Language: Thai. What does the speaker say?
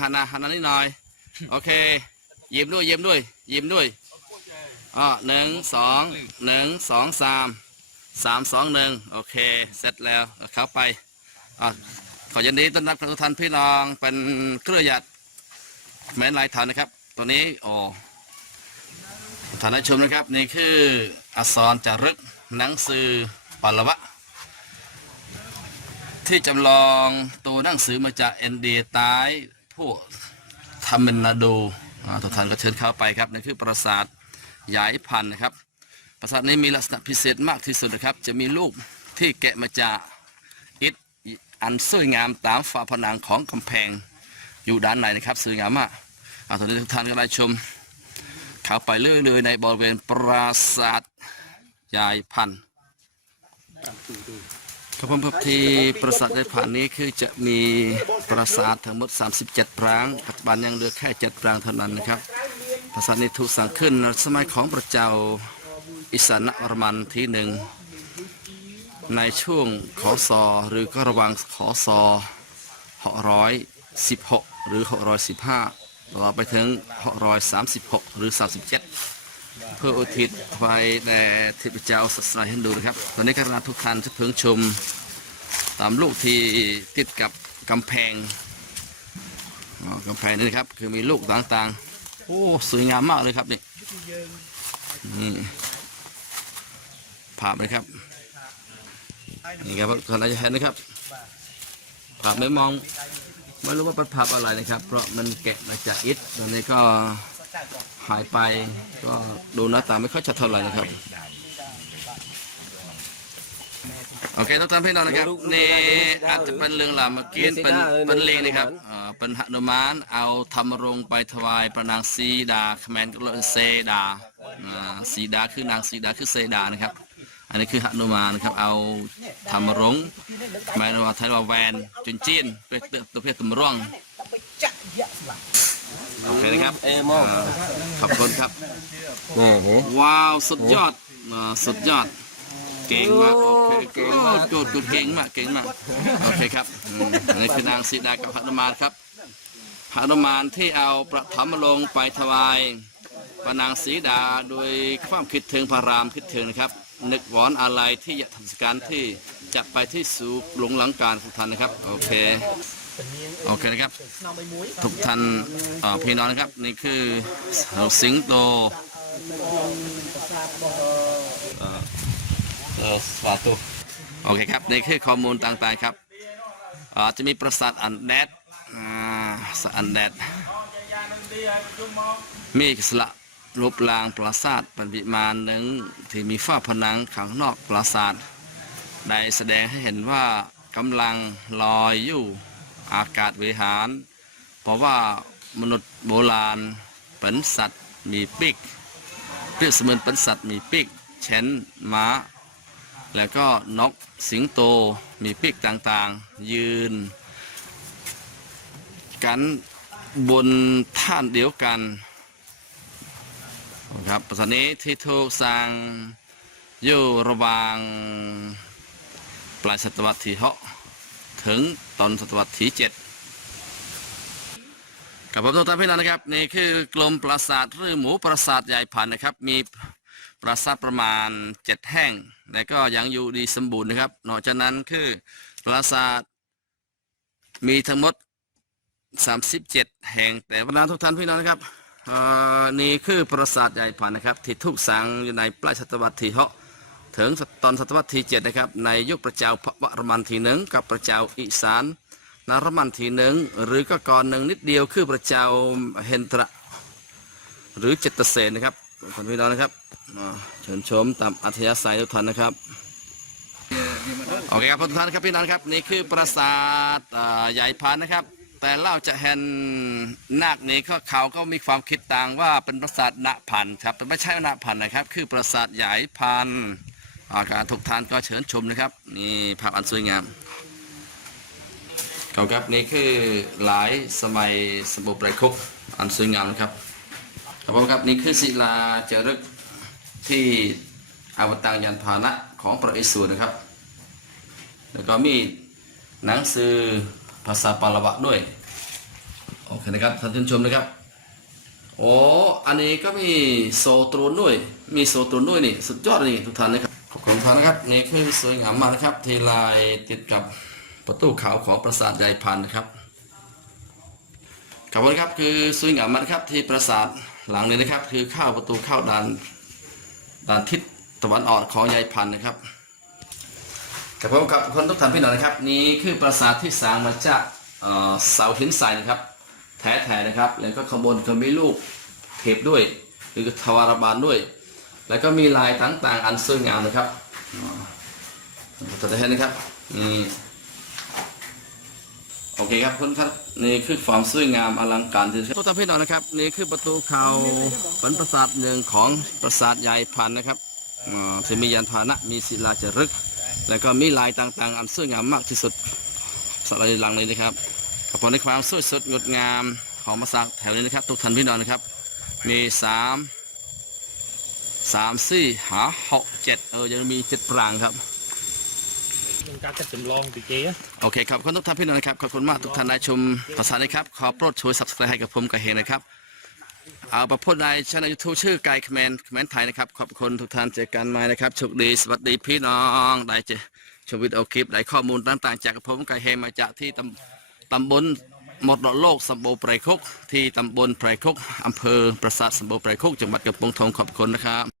หันหน้าหันหน้านิดหน่อย โอเค ยิ้มด้วยยิ้มด้วย ยิ้มด้วยอ๋อหนึ่งสองหนึ่งสองสามสามสองหนึ่งโอเค เสร็จแล้วเข้าไปอขอยินดีต้อนรับทุกท่านพี่น้องเป็นเครือญาติแมนลายฐานนะครับตัวนี้อ๋อฐานชมนะครับนี่คืออักษรจารึกหนังสือปาละวะ ที่จำลองตัวหนังสือมาจากเอ็นเดียตายพวกทามินนาดูทุกท่านก็เชิญเข้าไปครับนั่นคือปราสาทยายพันธุ์นะครับ ปราสาทนี้มีลักษณะพิเศษมากที่สุดนะครับ จะมีรูปที่แกะมาจากอิฐอันสวยงามตามฝาผนังของกำแพงอยู่ด้านในนะครับสวยงามมากตอนนี้ทุกท่านก็ได้ชมเข้าไปเรื่อยๆในบริเวณปราสาทยายพันธุ์ ครับผมครับที่ปราสาทได้ผ่านนี้คือจะมีปราสาททั้งหมด 37 ปราง ปัจจุบันยังเหลือแค่ 7 ปรางเท่านั้นนะครับ ปราสาทนี้ถูกสร้างขึ้นในสมัยของพระเจ้าอิสานวรมันที่หนึ่งในช่วงขอซอหรือก็ระวังขอซอ616หรือ615ต่อไปถึง636หรือ37เเพื่ออุทิศไปแด่เทพเจ้าศาสนาฮินดูนะครับ ตอนนี้คณะทุกท่านจะเพิ่งชมตามลูกที่ติดกับกำแพงกำแพงนี่นะครับ คือมีลูกต่างๆ โอ้ สวยงามมากเลยครับนี่นี่ภาพเลยครับ นี่ครับท่านอาจจะเห็นนะครับภาพไม่มอง ไม่รู้ว่าเป็นภาพอะไรนะครับ เพราะมันแกะมาจากอิฐตอนนี้ก็ หายไปก็ดูหน้าตาไม่ค่อยชัดเท่าไหร่นะครับโอเคทุกท่านพี่น้องนะครับนี่อาจจะเป็นเรื่องราวเมื่อกี้เป็นเป็นเลงนะครับเอ่อเป็นหนุมานเอาธรรมรงค์ไปถวายพระนางสีดาคแมนก็เลยเซดาอ่าสีดาคือนางสีดาคือเซดานะครับ อันนี้คือหนุมานนะครับเอาธรรมรงค์หมายถึงว่าไทยว่าแวนจุนจีนเป็นตัวเพศตำร่วง โอเคนะครับเอมองอ่าขอบคุณครับโอ้โหว้าวสุดยอดอ่าสุดยอด เก่งมากโอเคเก่งมากกูดกูดเก่งมากเก่งมากโอเคครับอืมอันนี้คือนางสีดากับหนุมานครับหนุมานที่เอาประถมลงค์ไปถวายพระนางสีดาโดยความคิดถึงพระรามคิดถึงนะครับ นึกหวอนอะไรที่ยทศการที่ จะไปที่สู่หลงหลังการของท่านนะครับ โอเค โอเคนะครับ ทุกท่านพี่น้องนะครับ นี่คือสิงโตเออสาธุโอเคครับ นี่คือข้อมูลต่างๆครับจะมีปราสาทอันแดดสอันแดดมีสละรูปรางปราสาทเป็นวิมานหนึ่งที่มีฝ้าผนังข้างนอกปราสาท ได้แสดงให้เห็นว่ากำลังลอยอยู่อากาศวิหาร เพราะว่ามนุษย์โบราณเป็นสัตว์มีปีกเปรียบเสมือนเป็นสัตว์มีปีกเช่นม้า แล้วก็นกสิงโตมีปีกต่างๆ ยืน กันบนท่านเดียวกันนะครับปราสานี้ที่ถูกสร้างอยู่ระหว่าง ปลายศตวรรษที่หกถึงตอนศตวรรษที่เจ็ดกับผมทุกท่าพี่น้องนะครับนี่คือกลมปราสาทหรือหมูปราสาทใหญ่พันนะครับ มีปราสาทประมาณเจ็ดแห่งและก็ยังอยู่ดีสมบูรณ์นะครับนอกจากนั้นคือปราสาทมีทั้งหมด 37 แห่ง แต่บรรดาทุกท่านพี่น้องนะครับนี่คือปราสาทใหญ่ผ่านนะครับที่ถูกสร้างอยู่ในปลายศตวรรษที่หก ถึงตอนศตวรรษที่เจ็ดนะครับในยุคพระเจ้าพระวรมันที่หนึ่งกับพระเจ้าอิสานนารมันที่หนึ่งหรือก็ก่อนหนึ่งนิดเดียวคือพระเจ้าเฮนตระหรือเจตเสนนะครับท่านพี่น้องนะครับเชิญชมตามอัธยาศัยทุกท่านนะครับโอเคครับทุกท่านครับพี่น้องครับนี่คือปราสาทใหญ่พันนะครับ แต่เล่าจะเห็นนาคนี้เขาเขาก็มีความคิดต่างว่าเป็นปราสาทณพันครับแต่ไม่ใช่ณพันนะครับ คือปราสาทใหญ่พันธ อาการทุกท่านก็เชิญชมนะครับนี่ภาพอันสวยงามครับครับนี่คือหลายสมัยสมบูรณ์ไรคุกอันสวยงามนะครับครับผมครับนี่คือศิลาจารึกที่อวตารยานพานะของพระอิศวรนะครับ แล้วก็มีหนังสือภาษาปาละวะด้วยโอเคนะครับท่านผู้ชมนะครับโอ้อันนี้ก็มีโซตรูนด้วย มีโซตรูนด้วยนี่ สุดยอดเลยนี่ทุกท่านนะครับ คุณท่านนะครับนี่คือสวยงามมากนะครับทีลายติดกับประตูขาวของปราสาทใหญ่พันนะครับขอบคุณครับคือสวยงามมากนครับที่ปราสาทหลังนี้นะครับ คือเข้าประตูเข้าด่านด่านทิศตะวันออกของใหญ่พันนะครับกับผมกับคนทุกท่านพี่น้องนะครับ นี่คือปราสาทที่สร้างมาจากเสาหินทรายนะครับ แท้ๆนะครับ แล้วก็ข้างบนก็มีลูกเทปด้วย หรือทวารบาลด้วย แล้วก็มีลายต่างๆ อันสวยงามนะครับ จะได้เห็นนะครับนี่โอเคครับคุณครับนี่คือความสวยงามอลังการที่ทุกท่านพี่น้องนะครับ นี่คือประตูเขาเป็นปราสาทหนึ่งของปราสาทใหญ่พันนะครับอ่าที่มียานพาหนะมีศิลาจารึก แล้วก็มีลายต่างๆ อันสวยงามมากที่สุดสำหรับหลังเลยนะครับขอบคุณในความสวยสดงดงามของมาสักแถวนี้นะครับ ทุกท่านพี่น้องนะครับ มีสาม สามสี่หาหกเจ็ดเออยังมีเจ็ดปรางครับเป็นการจัดจำลองติเจอะโอเคครับขอบคุณทุกท่านพี่น้องนะครับขอบคุณมากทุกท่านได้ชมภาษานะครับ ขอโปรดช่วย subscribe ให้กับผมกับเฮงนะครับเอาประพจน์ในช่องยูทูบชื่อไกด์คอมเมนต์คอมเมนต์ไทยนะครับ ขอบคุณทุกท่านเจอกันใหม่นะครับโชคดีสวัสดีพี่น้องได้เจอชมวิดีโอคลิปได้ข้อมูลต่างๆ จากกับผมกับเฮงมาจากที่ตำตำบลหมดโลกสมบูรณ์ไพรคุกที่ตำบลไพรคุกอำเภอปราสาทสมบูรณ์ไพรคุกจังหวัดกระปงทองขอบคุณนะครับ